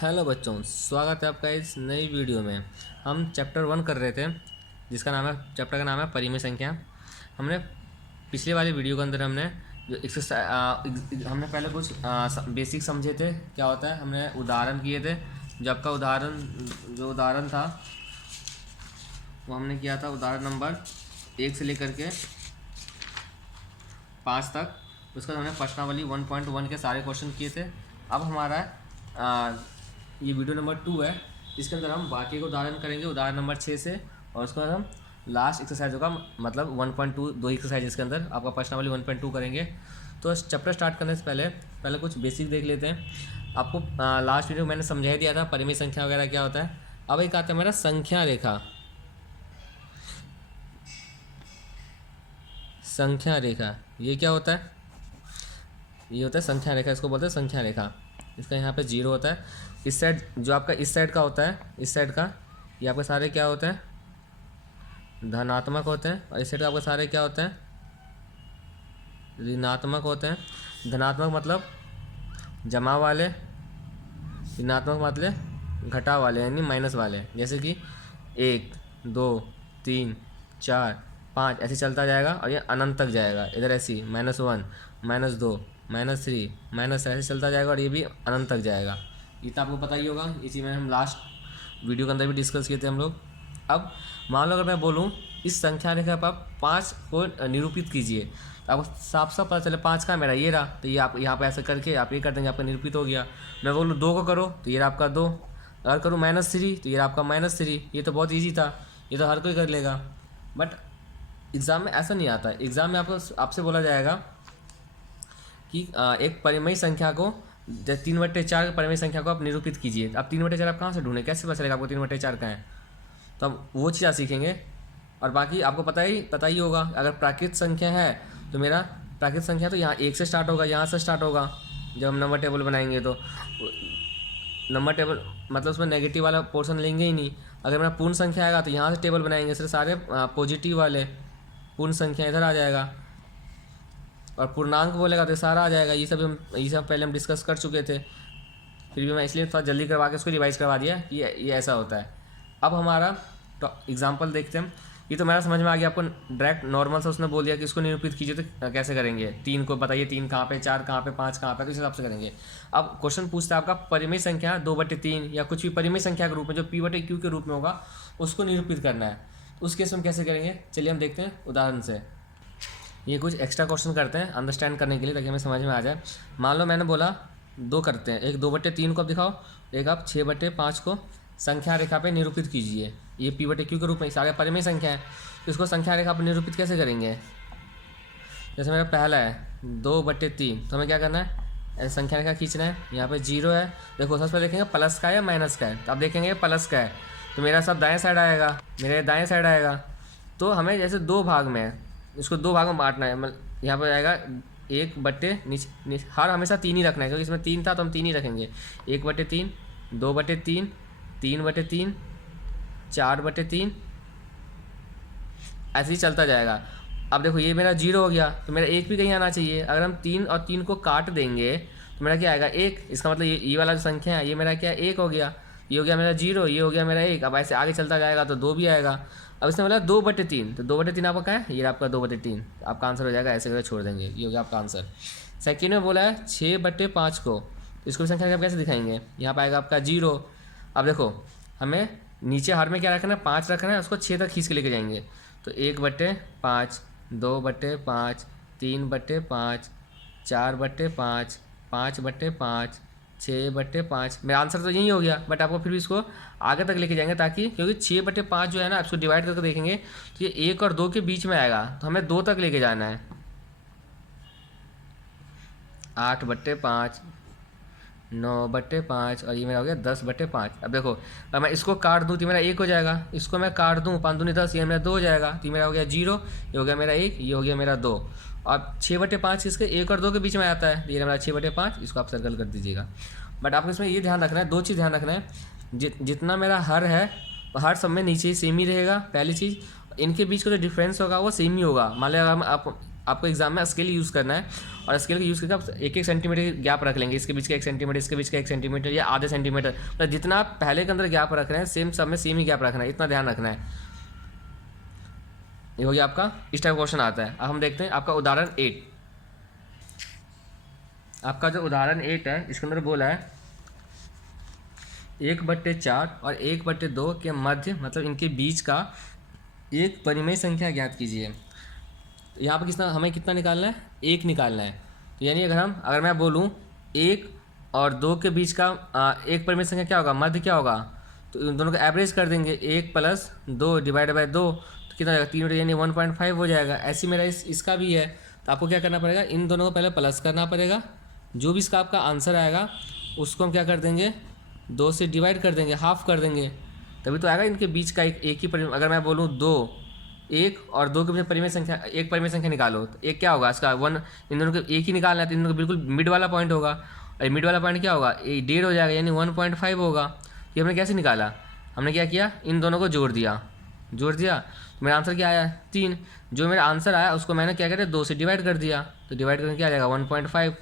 Hello बच्चों, स्वागत है आपका इस नई वीडियो में। हम चैप्टर 1 कर रहे थे, जिसका नाम है चैप्टर का नाम है परिमेय संख्या। हमने पिछले वाली वीडियो के अंदर हमने जो एक्सरसाइज हमने पहले कुछ बेसिक समझे थे, क्या होता है। हमने उदाहरण किए थे। जो आपका उदाहरण था वो हमने किया था उदाहरण नंबर 1 से लेकर के 5 तक। उसके बाद हमने प्रश्नावली 1.1 के सारे क्वेश्चन किए थे। अब हमारा ये वीडियो नंबर 2 है। इसके अंदर हम बाकी का उदाहरण करेंगे, उदाहरण नंबर 6 से, और उसके बाद हम लास्ट एक्सरसाइज होगा, मतलब 1.2 दो एक्सरसाइज इसके अंदर आपका प्रश्नावली 1.2 करेंगे। तो चैप्टर स्टार्ट करने से पहले कुछ बेसिक देख लेते हैं। आपको लास्ट वीडियो में मैंने समझा ही दिया था परिमेय संख्या वगैरह क्या होता है। अब एक आता है मेरा संख्या रेखा। संख्या रेखा ये क्या होता है? ये होता है संख्या रेखा, इसको बोलते हैं संख्या रेखा। इसका यहाँ पे 0 होता है। इस साइड जो आपका इस साइड का होता है, इस साइड का ये आपके सारे क्या होते हैं? धनात्मक होते हैं। और इस साइड का आपके सारे क्या होते हैं? ऋणात्मक होते हैं। धनात्मक मतलब जमा वाले, ऋणात्मक मतलब घटाव वाले यानी माइनस वाले। जैसे कि 1 2 3 4 5 ऐसे चलता जाएगा और ये अनंत तक जाएगा। इधर ऐसी -1 -2 -3 -7 ऐसे चलता जाएगा और ये भी अनंत तक जाएगा। ये तो आपको पता ही होगा, इसी में हम लास्ट वीडियो के अंदर भी डिस्कस किए थे हम लोग। अब मान लो अगर मैं बोलूँ इस संख्या रेखा पर आप 5 को निरूपित कीजिए, तो आपको साफ साफ पता चले 5 का मेरा ये रहा। तो ये आप यहाँ पर ऐसे करके आप ये कर देंगे, आपका निरूपित हो गया। मैं बोलूँ 2 को करो तो ये रहा आपका 2। अगर करूँ -3 तो ये रहा आपका -3। ये तो बहुत ईजी था, ये तो हर कोई कर लेगा। बट एग्ज़ाम में ऐसा नहीं आता। एग्ज़ाम में आपसे बोला जाएगा कि एक परिमेय संख्या को 3/4 परिमेय संख्या को आप निरूपित कीजिए। अब 3/4 आप कहाँ से ढूंढें, कैसे पता चलेगा आपको 3/4 कहाँ है? तो हम वो चीज़ सीखेंगे। और बाकी आपको पता ही होगा, अगर प्राकृत संख्या है तो मेरा प्राकृत संख्या तो यहाँ 1 से स्टार्ट होगा, यहाँ से स्टार्ट होगा। जब हम नंबर टेबल बनाएंगे तो नंबर टेबल मतलब उसमें नेगेटिव वाला पोर्शन लेंगे ही नहीं। अगर मेरा पूर्ण संख्या आएगा तो यहाँ से टेबल बनाएंगे, सिर्फ सारे पॉजिटिव वाले पूर्ण संख्या इधर आ जाएगा। और पूर्णांक बोलेगा तो सारा आ जाएगा। ये सब पहले हम डिस्कस कर चुके थे, फिर भी मैं इसलिए थोड़ा जल्दी करवा के उसको रिवाइज करवा दिया कि ये ऐसा होता है। अब हमारा एग्जाम्पल देखते हैं। ये तो मेरा समझ में आ गया, आपको डायरेक्ट नॉर्मल से उसने बोल दिया कि इसको निरूपित कीजिए, तो कैसे करेंगे? 3 को बताइए, 3 कहाँ पे, 4 कहाँ पे, 5 कहाँ पे, किस हिसाब से करेंगे। अब क्वेश्चन पूछता है आपका परिमेय संख्या 2/3 या कुछ भी परिमेय संख्या के रूप में जो P/Q के रूप में होगा उसको निरूपित करना है। उस केस में कैसे करेंगे, चलिए हम देखते हैं उदाहरण से। ये कुछ एक्स्ट्रा क्वेश्चन करते हैं अंडरस्टैंड करने के लिए, ताकि हमें समझ में आ जाए। मान लो मैंने बोला 2 करते हैं, एक 2/3 को आप दिखाओ, एक आप 6/5 को संख्या रेखा पे निरूपित कीजिए। ये P/Q के रूप में सारे परिमेय संख्या है, तो इसको संख्या रेखा पर निरूपित कैसे करेंगे? जैसे मेरा पहला है 2/3, तो हमें क्या करना है? ऐसे संख्या रेखा खींचना है। यहाँ पे 0 है, देखो सबसे पहले देखेंगे प्लस का है या माइनस का है। तो आप देखेंगे प्लस का है तो मेरा सब दाएँ साइड आएगा, मेरे दाएँ साइड आएगा। तो हमें जैसे 2 भाग में इसको 2 भागों में बांटना है। मतलब यहाँ पर आएगा 1/नीचे हर हमेशा 3 ही रखना है, क्योंकि इसमें 3 था तो हम 3 ही रखेंगे। 1/3 2/3 3/3 4/3 ऐसे ही चलता जाएगा। अब देखो ये मेरा 0 हो गया तो मेरा 1 भी कहीं आना चाहिए। अगर हम 3 और 3 को काट देंगे तो मेरा क्या आएगा? 1। इसका मतलब ये वाला जो संख्या है ये मेरा क्या 1 हो गया, ये हो गया मेरा 0, ये हो गया मेरा 1। अब ऐसे आगे चलता जाएगा तो 2 भी आएगा। अब इसने बोला 2/3, तो 2/3 आपका क्या है? ये आपका 2/3। आपका आंसर हो जाएगा, ऐसे करके छोड़ देंगे, ये हो गया आपका आंसर। सेकेंड में बोला है 6/5 को, तो इसको भी संख्या कैसे दिखाएंगे? यहाँ पर आएगा आपका 0। अब देखो हमें नीचे हर में क्या रखना है? 5 रखना है, उसको 6 तक खींच के लेके जाएंगे। तो 1/5 2/5 3/5 4/5 5/5 6/5। मेरा आंसर तो यही हो गया, बट आपको फिर भी इसको आगे तक लेके जाएंगे, ताकि क्योंकि 6/5 जो है ना, इसको डिवाइड करके देखेंगे तो ये 1 और 2 के बीच में आएगा, तो हमें 2 तक लेके जाना है। 8/5 9/5 और ये मेरा हो गया 10/5। अब देखो अब मैं इसको काट दूँ तो मेरा 1 हो जाएगा, इसको मैं काट दूँ 5 दूनी 10, ये मेरा 2 हो जाएगा। तो ये मेरा हो गया 0, ये हो गया मेरा 1, ये हो गया मेरा 2। अब 6/5 इसके 1 और 2 के बीच में आता है, ये मेरा 6/5, इसको आप सर्कल कर दीजिएगा। बट आपको इसमें ये ध्यान रखना है, 2 चीज़ ध्यान रखना है। जितना मेरा हर है हर सब में नीचे सेम ही रहेगा, पहली चीज़। इनके बीच का जो डिफरेंस होगा वो सेम ही होगा। मान लिया अगर आप आपको एग्जाम में स्केल यूज़ करना है, और स्केल को यूज़ करके आप 1-1 सेंटीमीटर गैप रख लेंगे, इसके बीच का 1 सेंटीमीटर, इसके बीच का 1 सेंटीमीटर या आधे सेंटीमीटर, तो जितना आप पहले के अंदर गैप रख रहे हैं सेम सब में सेम ही गैप रखना है, इतना ध्यान रखना है। ये हो गया आपका, इस टाइप क्वेश्चन आता है। अब हम देखते हैं आपका उदाहरण 8। आपका जो उदाहरण 8 है इसके अंदर बोला है 1/4 और 1/2 के मध्य मतलब इनके बीच का एक परिमेय संख्या ज्ञात कीजिए। यहाँ पर हमें कितना निकालना है, 1 निकालना है। तो यानी अगर मैं बोलूँ 1 और 2 के बीच का एक परिमेय संख्या क्या होगा, मध्य क्या होगा, तो इन दोनों का एवरेज कर देंगे, 1 + 2 डिवाइड बाय 2, तो कितना हो जाएगा 3 यानी 1.5 हो जाएगा। ऐसे मेरा इसका भी है, तो आपको क्या करना पड़ेगा, इन दोनों को पहले प्लस करना पड़ेगा, जो भी इसका आपका आंसर आएगा उसको हम क्या कर देंगे, 2 से डिवाइड कर देंगे, हाफ कर देंगे, तभी तो आएगा इनके बीच का एक ही परिमेय। अगर मैं बोलूँ 2, 1 और 2 के बीच परिमेय संख्या, एक परिमेय संख्या निकालो, तो एक क्या होगा इसका 1, इन दोनों को एक ही निकालना है, तो इन दोनों को बिल्कुल मिड वाला पॉइंट होगा, और मिड वाला पॉइंट क्या होगा, 1.5 हो जाएगा, यानी 1.5 होगा। ये हमने कैसे निकाला, हमने क्या किया, इन दोनों को जोड़ दिया, तो मेरा आंसर क्या आया 3। जो मेरा आंसर आया उसको मैंने क्या किया 2 से डिवाइड कर दिया, तो डिवाइड करके क्या आ जाएगा 1.5,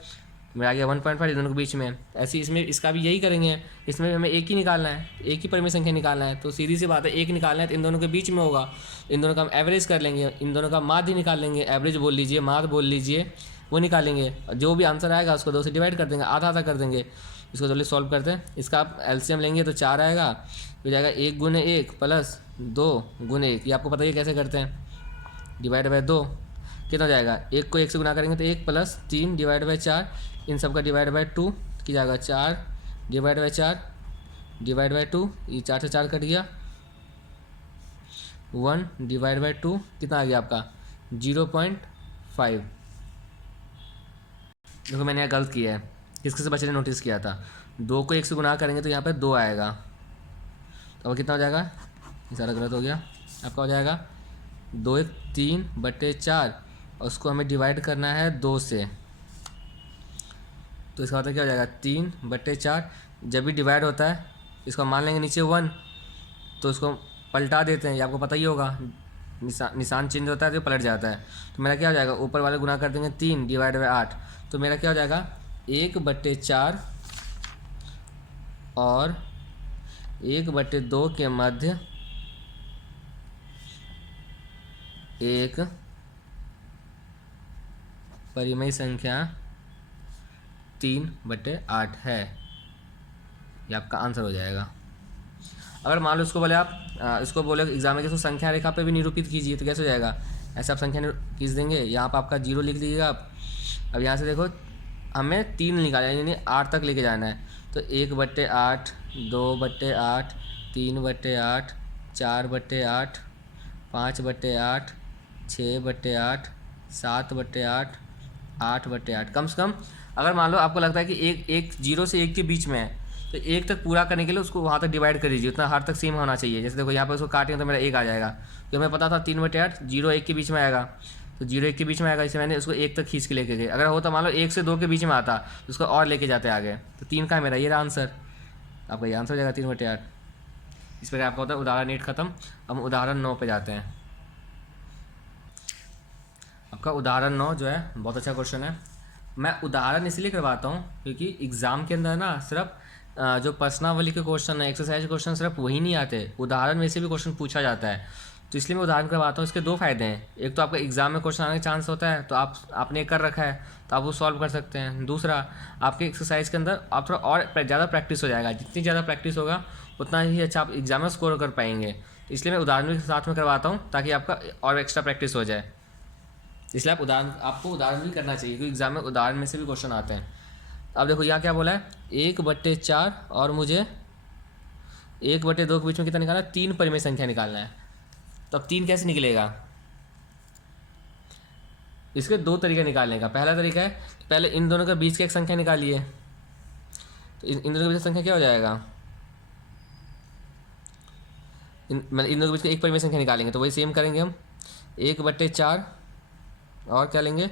मेरा आ गया 1.5 दोनों के बीच में। ऐसे इसमें इसका भी यही करेंगे, इसमें हमें एक ही निकालना है, एक ही परिमेय संख्या निकालना है, तो सीधी सी बात है एक निकालना है तो इन दोनों के बीच में होगा, इन दोनों का हम एवरेज कर लेंगे, इन दोनों का माध्य निकाल लेंगे, एवरेज बोल लीजिए, माध्य बोल लीजिए, वो निकालेंगे, जो भी आंसर आएगा उसको 2 से डिवाइड कर देंगे, आधा आधा कर देंगे। इसको जल्दी सॉल्व करते हैं। इसका आप एलसीएम लेंगे तो 4 आएगा, हो जाएगा 1 × 1 + 2 × 1, ये आपको पता ही कैसे करते हैं, डिवाइड बाय 2 कितना हो जाएगा, 1 को 1 से गुना करेंगे तो 1 + 3 डिवाइड बाय 4, इन सब का डिवाइड बाय 2 की जाएगा 4 डिवाइड बाय 4 डिवाइड बाय 2, ये 4 से 4 कट गया, 1 डिवाइड बाय 2 कितना आ गया आपका 0.5। देखो मैंने यहाँ गलत किया है, किसके से बच्चे ने नोटिस किया था, 2 को 1 से गुना करेंगे तो यहाँ पे 2 आएगा, तो अब कितना हो जाएगा, ये सारा गलत हो गया, आपका हो जाएगा 2 × 3/4, और उसको हमें डिवाइड करना है 2 से, तो इसका मतलब क्या हो जाएगा 3/4। जब भी डिवाइड होता है इसको मान लेंगे नीचे 1, तो उसको पलटा देते हैं, ये आपको पता ही होगा, निशान चेंज होता है तो पलट जाता है। तो मेरा क्या हो जाएगा, ऊपर वाले गुना कर देंगे 3 डिवाइड बाय 8, तो मेरा क्या हो जाएगा 1/4 और 1/2 के मध्य एक परिमेय संख्या 3/8 है, ये आपका आंसर हो जाएगा। अगर मान लो इसको बोले आप इसको बोले एग्जाम में कि इसको संख्या रेखा पे भी निरूपित कीजिए, तो कैसे हो जाएगा, ऐसे आप संख्या खींच देंगे, यहाँ पर आपका 0 लिख दीजिएगा आप। अब यहाँ से देखो हमें 3 निकालना है, यानी 8 तक लेके जाना है, तो 1/8 2/8 3/8 4/8 5/8 6/8 7/8 8/8। कम से कम अगर मान लो आपको लगता है कि एक 0 से 1 के बीच में है, तो 1 तक पूरा करने के लिए उसको वहाँ तक डिवाइड कर दीजिए, उतना हर तक सेम होना चाहिए। जैसे देखो यहाँ पर उसको काटेंगे तो मेरा 1 आ जाएगा, क्योंकि हमें पता था 3/8 0 1 के बीच में आएगा, तो 0 1 के बीच में आएगा, इससे मैंने उसको 1 तक खींच के लेके गए। अगर होता मान लो 1 से 2 के बीच में आता तो उसको और लेके जाते आगे, तो 3 का मेरा ये आंसर, आपका ये आंसर हो जाएगा 3/8। इस पर आपका होता है उदाहरण 8 खत्म। हम उदाहरण 9 पे जाते हैं। आपका उदाहरण 9 जो है बहुत अच्छा क्वेश्चन है। मैं उदाहरण इसलिए करवाता हूँ क्योंकि एग्ज़ाम के अंदर ना सिर्फ जो प्रश्नावली के क्वेश्चन है, एक्सरसाइज क्वेश्चन सिर्फ वही नहीं आते, उदाहरण में से भी क्वेश्चन पूछा जाता है, तो इसलिए मैं उदाहरण करवाता हूँ। इसके 2 फायदे हैं, एक तो आपका एग्जाम में क्वेश्चन आने का चांस होता है, तो आपने कर रखा है तो आप वो सॉल्व कर सकते हैं। दूसरा, आपके एक्सरसाइज के अंदर आप थोड़ा और ज़्यादा प्रैक्टिस हो जाएगा, जितनी ज़्यादा प्रैक्टिस होगा उतना ही अच्छा आप एग्जाम में स्कोर कर पाएंगे। इसलिए मैं उदाहरण के साथ में करवाता हूँ ताकि आपका और एक्स्ट्रा प्रैक्टिस हो जाए। इसलिए आपको उदाहरण भी करना चाहिए, क्योंकि एग्जाम में उदाहरण में से भी क्वेश्चन आते हैं। अब देखो यहाँ क्या बोला है, 1/4 और मुझे 1/2 के बीच में कितना निकालना है, 3 परिमेय संख्या निकालना है। तो अब 3 कैसे निकलेगा, इसके 2 तरीके निकालने का। पहला तरीका है पहले इन दोनों के बीच की एक संख्या निकालिए, तो इन दोनों के बीच की संख्या क्या हो जाएगा, मतलब इन दोनों के बीच की एक परिमेय संख्या निकालेंगे, तो वही सेम करेंगे हम, 1/4 और क्या लेंगे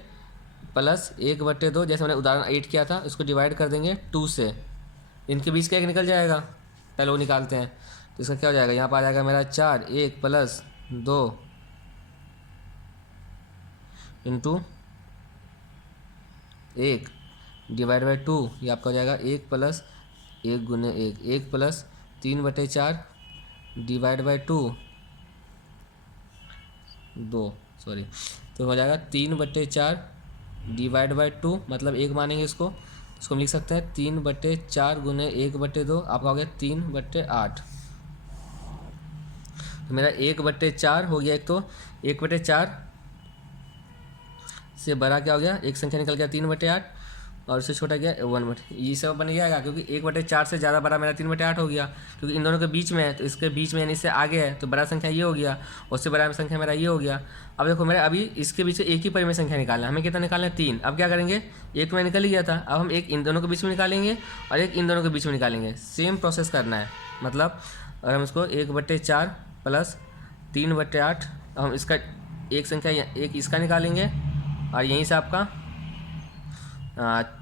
प्लस 1/2, जैसे मैंने उदाहरण 8 किया था उसको डिवाइड कर देंगे 2 से, इनके बीच का एक निकल जाएगा, पहले वो निकालते हैं। तो इसका क्या हो जाएगा, यहाँ पर आ जाएगा मेरा 4 1 + 2 × 1 डिवाइड बाई 2, ये आपका हो जाएगा 1 प्लस 1 गुने 1, 1 प्लस 3/4 डिवाइड बाई 2, सॉरी, तो हो जाएगा 3/4 डिवाइड बाई 2, मतलब 1 मानेंगे इसको हम लिख सकते हैं 3/4 गुने 1/2, आपका हो गया 3/8। तो मेरा 1/4 हो गया, एक तो 1/4 से बड़ा क्या हो गया, एक संख्या निकल गया 3/8, और उससे छोटा गया 1/, ये सब बन जाएगा क्योंकि 1/4 से ज़्यादा बड़ा मेरा 3/8 हो गया, क्योंकि इन दोनों के बीच में है, तो इसके बीच में यानी इससे आगे है, तो बड़ा संख्या ये हो गया, उससे बड़ा संख्या मेरा ये हो गया। अब देखो मेरा अभी इसके बीच में एक ही परिमेय संख्या निकालना है, हमें कितना निकालना है 3। अब क्या करेंगे, एक में निकल ही गया था, अब हम एक इन दोनों के बीच में निकालेंगे और एक इन दोनों के बीच में निकालेंगे, सेम प्रोसेस करना है। मतलब अगर हम इसको 1/4 प्लस 3/8, हम इसका एक संख्या एक इसका निकालेंगे और यहीं से आपका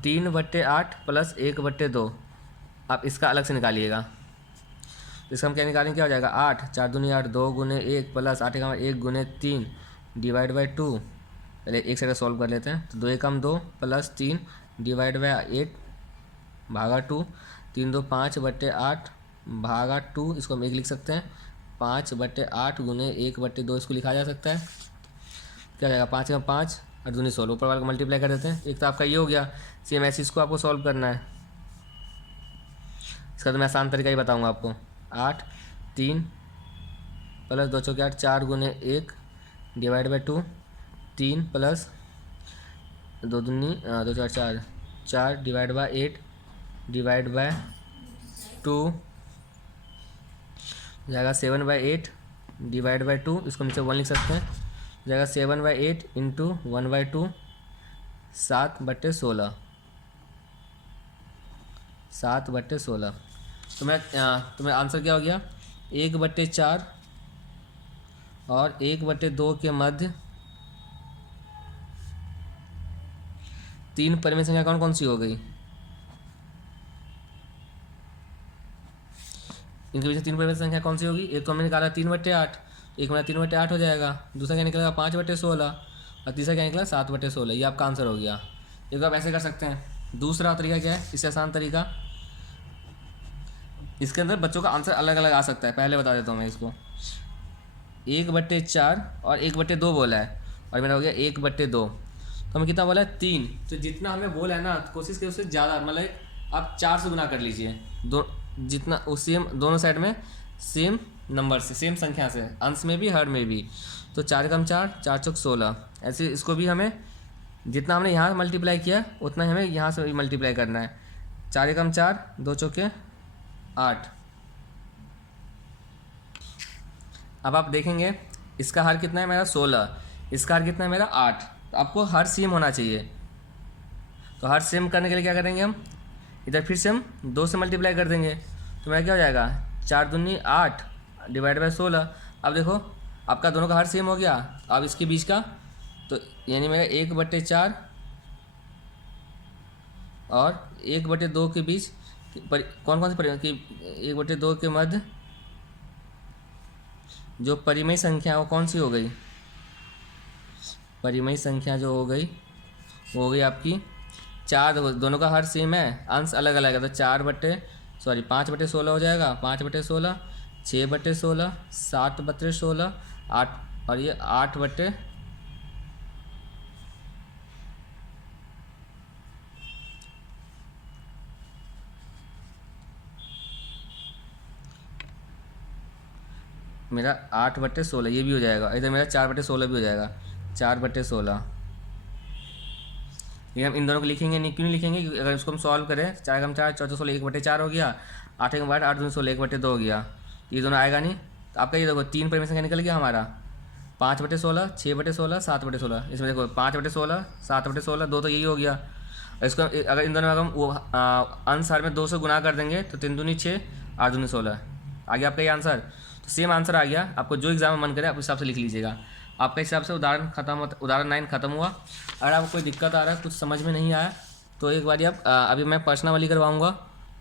3/8 प्लस 1/2 आप इसका अलग से निकालिएगा। तो इसका हम क्या निकालेंगे, क्या हो जाएगा 8, 4 दूनी 8, 2 गुने 1 प्लस 8 का 1 गुने 3 डिवाइड बाई 2। पहले एक से सॉल्व कर लेते हैं, तो 2 एकम 2 प्लस 3 डिवाइड बाई 8 भागा 2, 3 2 5/8 भागा 2, इसको हम 1 लिख सकते हैं, 5/8 गुने 1/2 इसको लिखा जा सकता है। क्या हो जाएगा 5 का 5 और दूनी 16, ऊपर वाले को मल्टीप्लाई कर देते हैं। एक तो आपका ये हो गया, सेम ऐसे इसको आपको सॉल्व करना है। इसका तो मैं आसान तरीका ही बताऊंगा आपको। 8 3 प्लस 2 चौके 8, 4 गुने 1 डिवाइड बाई 2, 3 प्लस 2 दूनी 2 4 4, 4 डिवाइड बाई 8 डिवाइड बाई 2 जाएगा 7/8 डिवाइड बाई 2, इसको नीचे 1 लिख सकते हैं, जाएगा 7/8 इंटू 1/2, 7/16, 7/16। तो मेरा आंसर क्या हो गया, 1/4 और 1/2 के मध्य 3 परिमेय संख्या कौन कौन सी हो गई, इनके बीच में 3 परिमेय संख्या कौन सी होगी। एक तो हमने निकाला 3/8, एक मेरा 3/8 हो जाएगा, दूसरा क्या निकलेगा 5/16 और तीसरा क्या निकला 7/16। ये आपका आंसर हो गया। एक तो आप ऐसे कर सकते हैं। दूसरा तरीका क्या है, इससे आसान तरीका, इसके अंदर बच्चों का आंसर अलग अलग आ सकता है। पहले बता देता हूँ मैं इसको, 1/4 और 1/2 बोला है और मेरा हो गया 1/2, तो हमें कितना बोला है 3। तो जितना हमें बोला है ना, कोशिश करिए उससे ज़्यादा, मतलब आप 4 से गुना कर लीजिए, जितना उस सेम दोनों साइड में सेम नंबर से, सेम संख्या से, अंश में भी हर में भी। तो 4 कम 4, 4 चौक 16, ऐसे इसको भी हमें जितना हमने यहाँ मल्टीप्लाई किया उतना ही हमें यहाँ से भी मल्टीप्लाई करना है। 4 कम 4, 2 चौके 8। अब आप देखेंगे इसका हर कितना है मेरा 16, इसका हर कितना है मेरा 8। तो आपको हर सेम होना चाहिए। तो हर सेम करने के लिए क्या करेंगे, हम इधर फिर से हम 2 से मल्टीप्लाई कर देंगे, तो मेरा क्या हो जाएगा 4 दूनी 8 डिवाइड बाई 16। अब देखो आपका दोनों का हर सेम हो गया। अब इसके बीच का, तो यानी मेरा 1/4 और 1/2 के बीच कौन कौन से परिमेय की 1/2 के मध्य जो परिमेय संख्या वो कौन सी हो गई, परिमेय संख्या जो हो गई वो हो गई आपकी 4। दोनों का हर सेम है, अंश अलग अलग है, तो 5/16 हो जाएगा, 5/16, 6/16, 7/16, 8 और ये 8/, मेरा 8/16 ये भी हो जाएगा। इधर मेरा 4/16 भी हो जाएगा, 4/16। ये हम इन दोनों को लिखेंगे नहीं, क्यों नहीं लिखेंगे, क्योंकि अगर इसको हम सॉल्व करें 4 कम 4, 4 16, 1/4 हो गया, 8 कम 8, 8 दूनी 16, 1/2 हो गया, ये दोनों आएगा नहीं। तो आपका ये देखो 3 परिमेय संख्या निकल गया हमारा, 5/16, 6/16, 7/16। इसमें देखो 5/16, 7/16, 2 तो यही हो गया। और इसको अगर इन दोनों में हम वो अंश हर में 2 से गुना कर देंगे तो 3 दूनी 6, 8 दूनी 16 आ गया आपका ये आंसर। तो सेम आंसर आ गया। आपको जो एग्जाम में मन करे आप उस हिसाब से लिख लीजिएगा। आपका हिसाब से उदाहरण खत्म होता, उदाहरण 9 खत्म हुआ। अगर आपको कोई दिक्कत आ रहा है, कुछ समझ में नहीं आया, तो एक बार आप अभी मैं पर्सनली करवाऊँगा,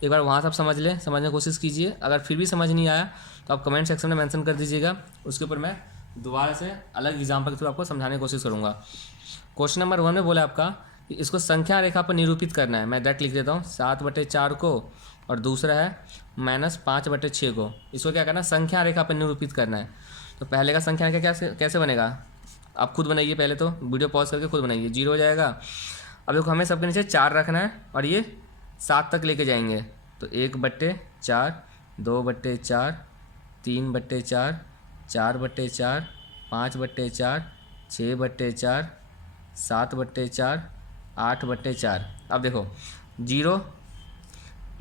एक बार वहाँ से आप समझ लें, समझने की कोशिश कीजिए। अगर फिर भी समझ नहीं आया तो आप कमेंट सेक्शन में मेंशन कर दीजिएगा, उसके ऊपर मैं दोबारा से अलग एग्जाम्पल के थ्रू आपको समझाने की कोशिश करूँगा। क्वेश्चन नंबर 1 में बोला आपका इसको संख्या रेखा पर निरूपित करना है। मैं डायरेक्ट लिख देता हूँ 7/4 को, और दूसरा है -5/6 को। इसको क्या करना है, संख्या रेखा पर निरूपित करना है। तो पहले का संख्या रेखा कैसे बनेगा, आप खुद बनाइए, पहले तो वीडियो पॉज करके खुद बनाइए। 0 हो जाएगा। अब देखो हमें सबके नीचे 4 रखना है और ये 7 तक लेके जाएंगे। तो 1/4, 2/4, 3/4, 4/4, 5/4, 6/4, 7/4, 8/4। अब देखो 0,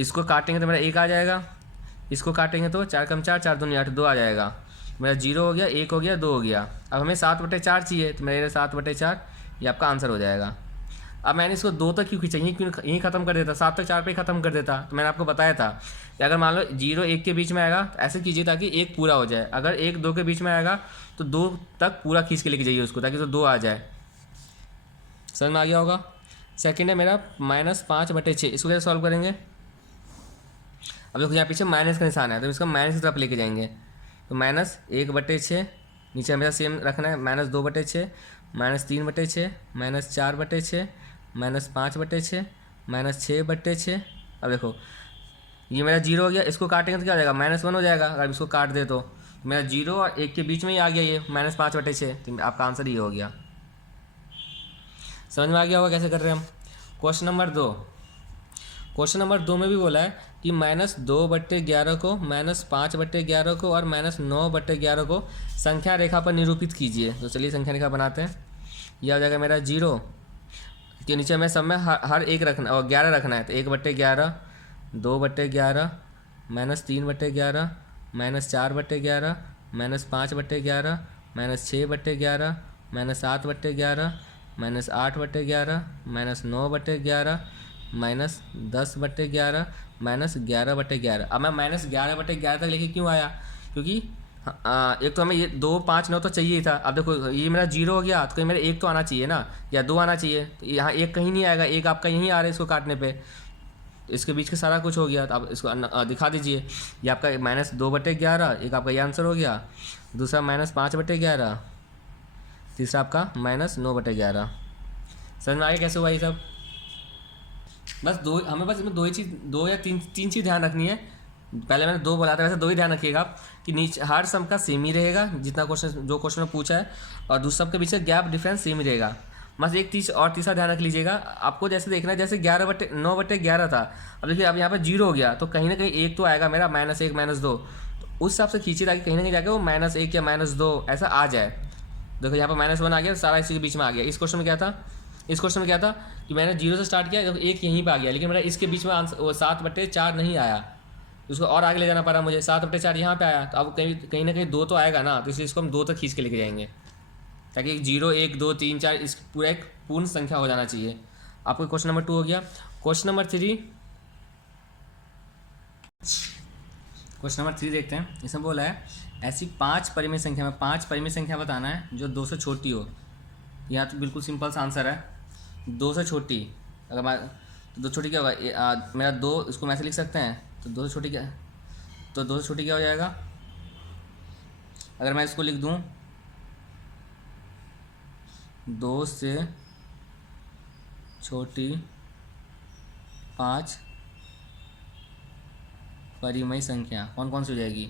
इसको काटेंगे तो मेरा 1 आ जाएगा, इसको काटेंगे तो 4 कम 4, 4 दूनी 8, 2 आ जाएगा। मेरा 0 हो गया, 1 हो गया, 2 हो गया। अब हमें 7/4 चाहिए, तो मेरा 7/4 ये आपका आंसर हो जाएगा। अब मैंने इसको 2 तक क्यों खींचा, यहीं ख़त्म कर देता, 7 तक 4 पे ही ख़त्म कर देता। तो मैंने आपको बताया था कि अगर मान लो 0 1 के बीच में आएगा तो ऐसे कीजिए ताकि 1 पूरा हो जाए। अगर 1 2 के बीच में आएगा तो 2 तक पूरा खींच के लेके जाइए उसको, ताकि तो 2 आ जाए। समझ में आ गया होगा। सेकेंड है मेरा -5/6, इसको कैसे सॉल्व करेंगे। अब देखो यहाँ पीछे माइनस का निशान है, तो इसको माइनस की तरफ लेके जाएंगे। तो -1/6, नीचे हमेशा सेम रखना है, -2/6, -3/6, -4/6, -5/6, -6/6। अब देखो ये मेरा 0 हो गया, इसको काटेंगे तो क्या हो जाएगा, -1 हो जाएगा। अगर इसको काट दे तो मेरा 0 और 1 के बीच में ही आ गया ये -5/6। तो आपका आंसर ये हो गया। समझ में आ गया होगा कैसे कर रहे हैं हम। क्वेश्चन नंबर 2, क्वेश्चन नंबर 2 में भी बोला है कि -2/11 को, -5/11 को और -9/11 को संख्या रेखा पर निरूपित कीजिए। तो चलिए संख्या रेखा बनाते हैं। यह हो जाएगा मेरा 0 के नीचे हमें सब में हर एक रखना और 11 रखना है। तो 1/11, 2/11, -3/11, -4/11, -5/11, -6/11, -7/11, -8/11, -9/11, -10/11, -11/11। अब मैं -11/11 तक लेके क्यों आया, क्योंकि एक तो हमें ये 2 5 9 तो चाहिए ही था। अब देखो ये मेरा 0 हो गया, तो कहीं मेरा 1 तो आना चाहिए ना, या 2 आना चाहिए। तो यहाँ 1 कहीं नहीं आएगा, 1 आपका यहीं आ रहा है इसको काटने पे। तो इसके बीच का सारा कुछ हो गया। तो आप इसको दिखा दीजिए। ये आपका -2/11, एक आपका ये आंसर हो गया। दूसरा -5/11, तीसरा आपका -9/11। समझ में आ गया कैसे हुआ ये सब। बस हमें बस इसमें 2 ही चीज़, 2 या 3 चीज़ ध्यान रखनी है। पहले मैंने 2 बोला था, वैसे 2 ही ध्यान रखिएगा आप कि नीचे हर सम का सेम ही रहेगा, जितना क्वेश्चन जो क्वेश्चन में पूछा है, और दूसरे सब के बीच गैप डिफरेंस सेम ही रहेगा। बस एक तीसरा ध्यान रख लीजिएगा। आपको जैसे देखना है, जैसे 9/11 था। अब देखिए अब यहाँ पर 0 हो गया, तो कहीं ना कहीं 1 तो आएगा मेरा, -1 -2। तो उस हिसाब से खींचिए ताकि कहीं ना कहीं जाके वो -1 या -2 ऐसा आ जाए। देखो यहाँ पर -1 आ गया, सारा इसी के बीच में आ गया। इस क्वेश्चन में क्या था, इस क्वेश्चन में क्या था कि मैंने 0 से स्टार्ट किया, तो 1 यहीं पे आ गया, लेकिन मेरा इसके बीच में आंसर 7/4 नहीं आया। उसको और आगे ले जाना पड़ा मुझे, 7/4 यहाँ पे आया। तो अब कहीं ना कहीं 2 तो आएगा ना, तो इसलिए इसको हम 2 तक खींच के लेके जाएंगे, ताकि 0 1 2 3 4 इस पूरा एक पूर्ण संख्या हो जाना चाहिए। आपको क्वेश्चन नंबर 2 हो गया। क्वेश्चन नंबर 3, क्वेश्चन नंबर 3 देखते हैं। इसमें बोला है ऐसी 5 परिमेय संख्या में 5 परिमेय संख्या बताना है जो 2 से छोटी हो। यहाँ तो बिल्कुल सिंपल सा आंसर है, 2 से छोटी। अगर मैं तो 2 छोटी क्या होगा, मेरा 2 इसको मैं ऐसे लिख सकते हैं। तो 2 से छोटी क्या, तो 2 से छोटी क्या हो जाएगा, अगर मैं इसको लिख दूँ 2 से छोटी 5 परिमेय संख्या कौन कौन सी हो जाएगी।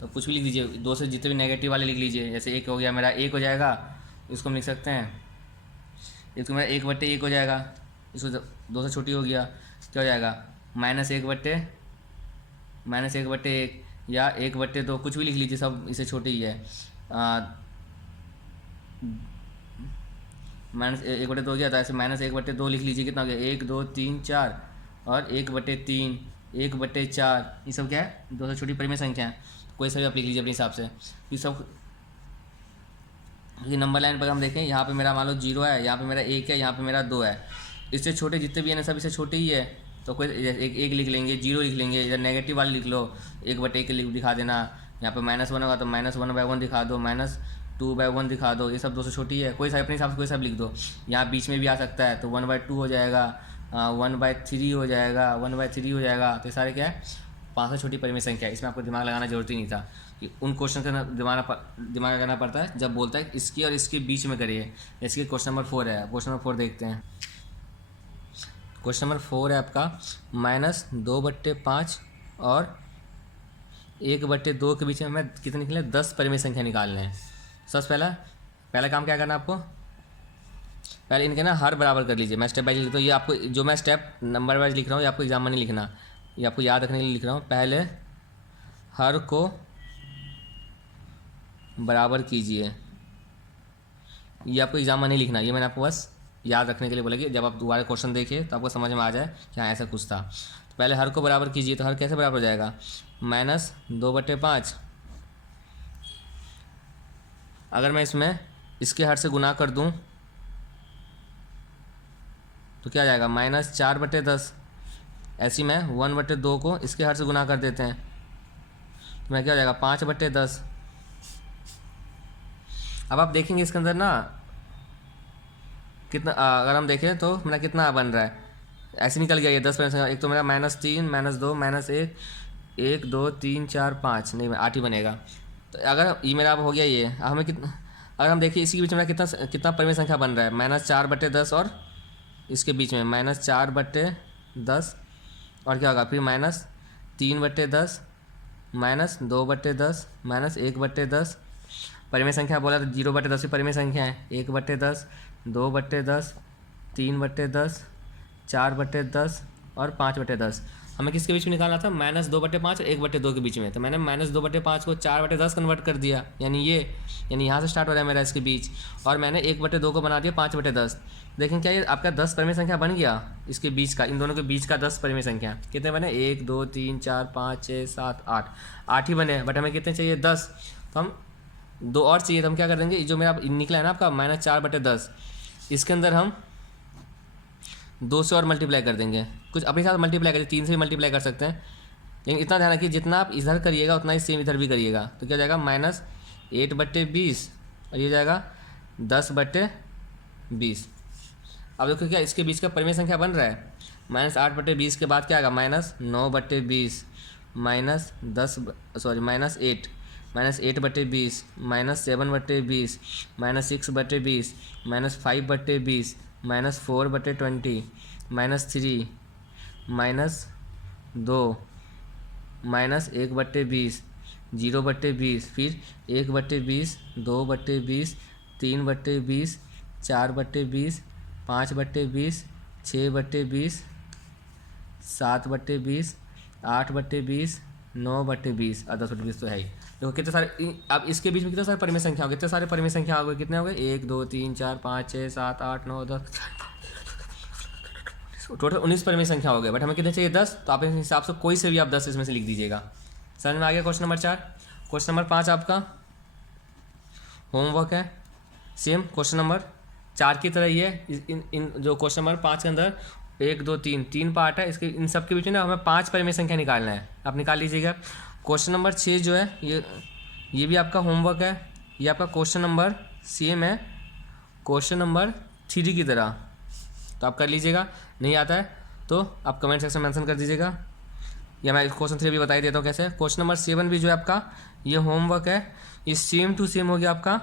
तो कुछ भी लिख दीजिए, 2 से जितने भी नेगेटिव वाले लिख लीजिए। जैसे 1 हो गया मेरा, 1 हो जाएगा, इसको हम लिख सकते हैं। इसको मेरा 1/1 हो जाएगा, इसको 2 से छोटी हो गया, क्या हो जाएगा, -1/1 या 1/2, कुछ भी लिख लीजिए, सब इससे छोटी ही है। -1/2 हो गया, तो ऐसे -1/2 लिख लीजिए। कितना हो गया, 1 2 3 4 और 1/3 1/4। ये सब क्या है, 2 से छोटी परिमेय संख्या है। कोई सा भी आप लिख लीजिए अपने हिसाब से। ये सब ये नंबर लाइन पर हम देखें, यहाँ पे मेरा मान लो 0 है, यहाँ पे मेरा 1 है, यहाँ पे मेरा 2 है। इससे छोटे जितने भी हैं सब इससे छोटे ही है। तो कोई एक लिख लेंगे, 0 लिख लेंगे, इधर नेगेटिव वाले लिख लो, 1/1 दिखा देना। यहाँ पे -1 होगा तो -1/1 दिखा दो, -2/1 दिखा दो। ये सब 2 से छोटी है, कोई सा अपने हिसाब से कोई सा लिख दो। यहाँ बीच में भी आ सकता है, तो 1/2 हो जाएगा, 1/3 हो जाएगा, 1/3 हो जाएगा। तो ये सारे क्या है, 5 से छोटी परिमेय संख्या है। इसमें आपको दिमाग लगाना जरूरत ही नहीं था कि उन क्वेश्चन का दिमाग लगाना पड़ता है जब बोलता है इसकी और इसके बीच में करिए। इसके क्वेश्चन नंबर 4 है, क्वेश्चन नंबर 4 देखते हैं। क्वेश्चन नंबर 4 है आपका -2/5 और 1/2 के बीच में हमें कितने निकले 10 परिमेय संख्या निकालने हैं। सबसे पहला काम क्या करना है आपको, पहले इनके ना हर बराबर कर लीजिए। मैं स्टेप बाय लिखता हूँ, ये आपको जो मैं स्टेप नंबर वाइज लिख रहा हूँ ये आपको एग्जाम में नहीं लिखना, ये आपको याद रखने के लिए लिख रहा हूँ। पहले हर को बराबर कीजिए, ये आपको एग्जाम में नहीं लिखना, ये मैंने आपको बस याद रखने के लिए बोला कि जब आप दोबारा क्वेश्चन देखिए तो आपको समझ में आ जाए कि हाँ ऐसा कुछ था। तो पहले हर को बराबर कीजिए, तो हर कैसे बराबर हो जाएगा, -2/5। अगर मैं इसमें इसके हर से गुना कर दूं तो क्या आ जाएगा, -4/10। ऐसी में 1/2 को इसके हर से गुना कर देते हैं तो मैं क्या हो जाएगा 5/10। अब आप देखेंगे इसके अंदर ना कितना अगर हम देखें तो मेरा कितना बन रहा है, ऐसे निकल गया ये 10%। एक तो मेरा -3 -2 -1 1 2 3 4 5 नहीं 8 ही बनेगा। तो अगर ये मेरा अब हो गया ये, अब हमें कितना, अगर हम देखिए इसके बीच में कितना कितना परिमेय संख्या बन रहा है, -4/10 और इसके बीच में -4/10 और क्या होगा फिर -3/10 -2/10 -1/10। परिमेय संख्या बोला तो 0/10 की परिमेय संख्या है, 1/10 2/10 3/10 4/10 और 5/10। हमें किसके बीच में निकालना था, -2/5 और 1/2 के बीच में। तो मैंने -2/5 को 4/10 कन्वर्ट कर दिया, यानी यहाँ से स्टार्ट हो रहा है मेरा इसके बीच, और मैंने 1/2 को बना दिया 5/10। लेकिन क्या ये आपका 10 परिमेय संख्या बन गया, इसके बीच का, इन दोनों के बीच का 10 परिमेय संख्या कितने बने, 1 2 3 4 5 6 7 8 ही बने। बट हमें कितने चाहिए, 10। तो हम 2 और चाहिए, तो हम क्या कर देंगे, जो मेरा निकला है ना आपका -4/10, इसके अंदर हम 2 से और मल्टीप्लाई कर देंगे, कुछ अपने साथ मल्टीप्लाई करिए, 3 से भी मल्टीप्लाई कर सकते हैं। लेकिन इतना ध्यान रखिए जितना आप इधर करिएगा उतना ही सेम इधर भी करिएगा। तो क्या जाएगा -8/20 और ये जाएगा 10/20। अब देखो क्या इसके बीच का परिमेय संख्या बन रहा है, -8/20 के बाद क्या आएगा, -9/20 -8 -8/20 -7/20 -6/20 -5/20 -4/20 -3 -2 -1/20 0/20 फिर 1/20 2/20 3/20 4/20 5/20 6/20 7/20 8/20 9/20 और 10/20 तो है ही। देखो कितने सारे, अब इसके बीच में कितने सारे परिमेय संख्या हो गए, कितने सारे परिमेय संख्या हो गए, कितने हो गए, 1 2 3 4 5 6 7 8 9 10 टोटल 19 परिमेय संख्या हो गए। बट हमें कितने चाहिए, 10। तो आप इस हिसाब से कोई से भी आप 10 इसमें से लिख दीजिएगा। समझ में आ गया। Question number 4। क्वेश्चन नंबर 5 आपका होमवर्क है, सेम क्वेश्चन नंबर 4 की तरह ही है। इन जो क्वेश्चन नंबर 5 के अंदर 1 2 3 पार्ट है, इसके इन सब के बीच में ना हमें 5 परिमेय संख्या निकालना है। आप निकाल लीजिएगा। क्वेश्चन नंबर 6 जो है ये भी आपका होमवर्क है। ये आपका क्वेश्चन नंबर सेम है क्वेश्चन नंबर 3 की तरह, तो आप कर लीजिएगा। नहीं आता है तो आप कमेंट सेक्शन में मेंशन कर दीजिएगा, या मैं क्वेश्चन 3 भी बता ही देता हूँ कैसे। क्वेश्चन नंबर 7 भी जो है आपका ये होमवर्क है, ये सेम टू सेम हो गया आपका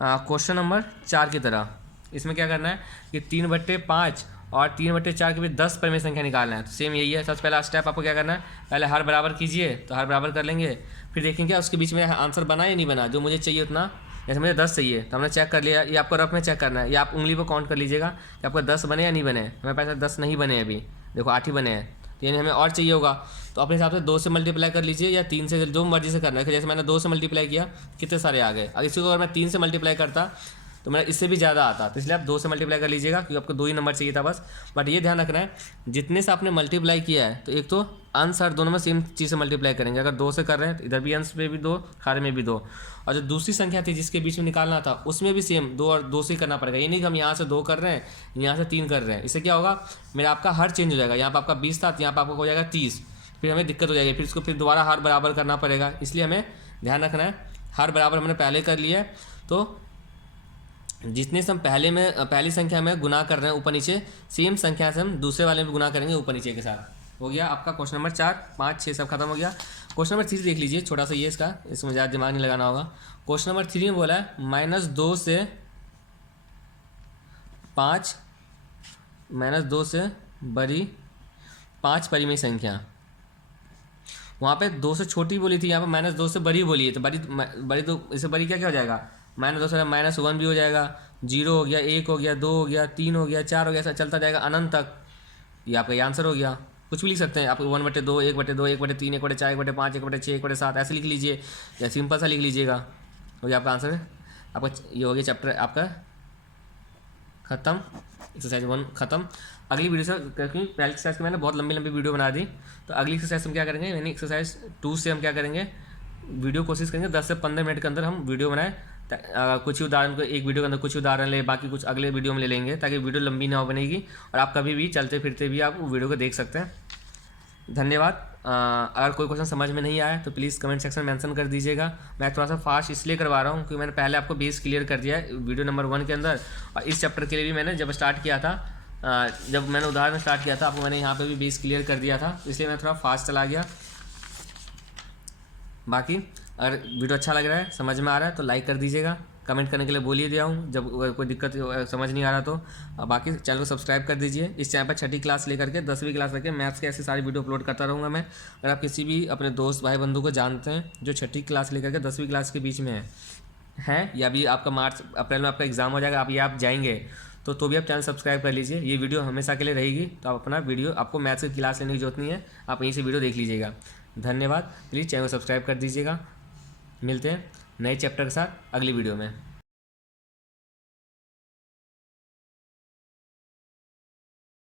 क्वेश्चन नंबर 4 की तरह। इसमें क्या करना है कि 3/5 और 3/4 के बीच 10 परिमेय संख्या निकालना है। तो सेम यही है। सबसे पहला स्टेप आपको क्या करना है, पहले हर बराबर कीजिए, तो हर बराबर कर लेंगे। फिर देखेंगे क्या उसके बीच में आंसर बना या नहीं बना, जो मुझे चाहिए उतना। जैसे मुझे 10 चाहिए तो हमने चेक कर लिया, ये आपको रफ में चेक करना है, या आप उंगली पर काउंट कर लीजिएगा कि आपका 10 बने या नहीं बने। हमें पैसा 10 नहीं बने अभी, देखो 8 ही बने हैं, तो यानी हमें और चाहिए होगा। तो अपने हिसाब से 2 से मल्टीप्लाई कर लीजिए या 3 से, जो मर्जी से करना है। जैसे मैंने 2 से मल्टीप्लाई किया, कितने सारे आ गए। अगर इसको अगर मैं 3 से मल्टीप्लाई करता तो मेरा इससे भी ज़्यादा आता, तो इसलिए आप 2 से मल्टीप्लाई कर लीजिएगा, क्योंकि आपको 2 ही नंबर चाहिए था बस। बट ये ध्यान रखना है जितने से आपने मल्टीप्लाई किया है, तो एक तो अंश और दोनों में सेम चीज़ से मल्टीप्लाई करेंगे। अगर 2 से कर रहे हैं तो इधर भी अंश में भी 2, खारे में भी 2। और जो दूसरी संख्या थी जिसके बीच में निकालना था, उसमें भी सेम 2 और 2 से करना पड़ेगा। ये नहीं कि हम यहाँ से 2 कर रहे हैं, यहाँ से 3 कर रहे हैं। इससे क्या होगा, मेरा आपका हर चेंज हो जाएगा। यहाँ पर आपका 20 था, यहाँ पर आपका हो जाएगा 30, फिर हमें दिक्कत हो जाएगी। फिर इसको फिर दोबारा हर बराबर करना पड़ेगा। इसलिए हमें ध्यान रखना है, हर बराबर हमने पहले कर लिया है, तो जितने से हम पहली संख्या में गुना कर रहे हैं ऊपर नीचे, सेम संख्या से हम दूसरे वाले में गुना करेंगे ऊपर नीचे के साथ। हो गया आपका क्वेश्चन नंबर 4 5 6 सब खत्म हो गया। क्वेश्चन नंबर 3 देख लीजिए, छोटा सा ये इसका, इसमें ज़्यादा दिमाग नहीं लगाना होगा। क्वेश्चन नंबर 3 में बोला है -2 से 5 -2 से बड़ी 5 परिमेय संख्या। वहाँ पे 2 से छोटी बोली थी, यहाँ पे -2 से बड़ी बोली है, तो बड़ी तो इससे बड़ी क्या क्या हो जाएगा, -2 से -1 भी हो जाएगा, 0 हो गया, 1 हो गया, 2 हो गया, 3 हो गया, 4 हो गया, ऐसा चलता जाएगा अनंत तक। ये आपका ये आंसर हो गया। कुछ भी लिख सकते हैं आप, 1/2, 1/2, 1/3, 1/4, 1/5, 1/6, 1/7 ऐसे लिख लीजिए, या सिंपल सा लिख लीजिएगा, हो गया आपका आंसर। आपका ये हो गया चैप्टर आपका ख़त्म, एक्सरसाइज 1 ख़त्म। अगली वीडियो से, क्योंकि पहली एक्सरसाइज की मैंने बहुत लंबी लंबी वीडियो बना दी, तो अगली एक्सरसाइज हम क्या करेंगे, यानी एक्सरसाइज 2 से हम क्या करेंगे, वीडियो कोशिश करेंगे 10 से 15 मिनट के अंदर हम वीडियो बनाएं। कुछ ही उदाहरण को एक वीडियो के अंदर कुछ उदाहरण ले, बाकी कुछ अगले वीडियो में ले लेंगे, ताकि वीडियो लंबी ना हो बनेगी, और आप कभी भी चलते फिरते भी आप वीडियो को देख सकते हैं। धन्यवाद। अगर कोई क्वेश्चन समझ में नहीं आया तो प्लीज़ कमेंट सेक्शन में मेंशन कर दीजिएगा। मैं थोड़ा सा फास्ट इसलिए करवा रहा हूँ क्योंकि मैंने पहले आपको बेस क्लियर कर दिया है वीडियो नंबर 1 के अंदर, और इस चैप्टर के लिए भी मैंने जब स्टार्ट किया था, जब मैंने उदाहरण स्टार्ट किया था, आपको मैंने यहाँ पे भी बेस क्लियर कर दिया था, इसलिए मैं थोड़ा फास्ट चला गया। बाकी अगर वीडियो अच्छा लग रहा है, समझ में आ रहा है, तो लाइक कर दीजिएगा, कमेंट करने के लिए बोल ही दिया हूँ जब कोई दिक्कत समझ नहीं आ रहा तो। बाकी चैनल को सब्सक्राइब कर दीजिए। इस चैनल पर 6ठी क्लास लेकर के 10वीं क्लास तक के मैथ्स के ऐसी सारी वीडियो अपलोड करता रहूँगा मैं। अगर आप किसी भी अपने दोस्त भाई बंधु को जानते हैं जो 6ठी क्लास लेकर के 10वीं क्लास के बीच में है, या भी आपका मार्च अप्रैल में आपका एग्ज़ाम हो जाएगा, आप जाएंगे तो भी आप चैनल सब्सक्राइब कर लीजिए। ये वीडियो हमेशा के लिए रहेगी, तो आप अपना वीडियो, आपको मैथ्स की क्लास लेने की जरूरत नहीं है, आप यहीं से वीडियो देख लीजिएगा। धन्यवाद। प्लीज़ चैनल को सब्सक्राइब कर दीजिएगा। मिलते हैं नए चैप्टर के साथ अगली वीडियो में।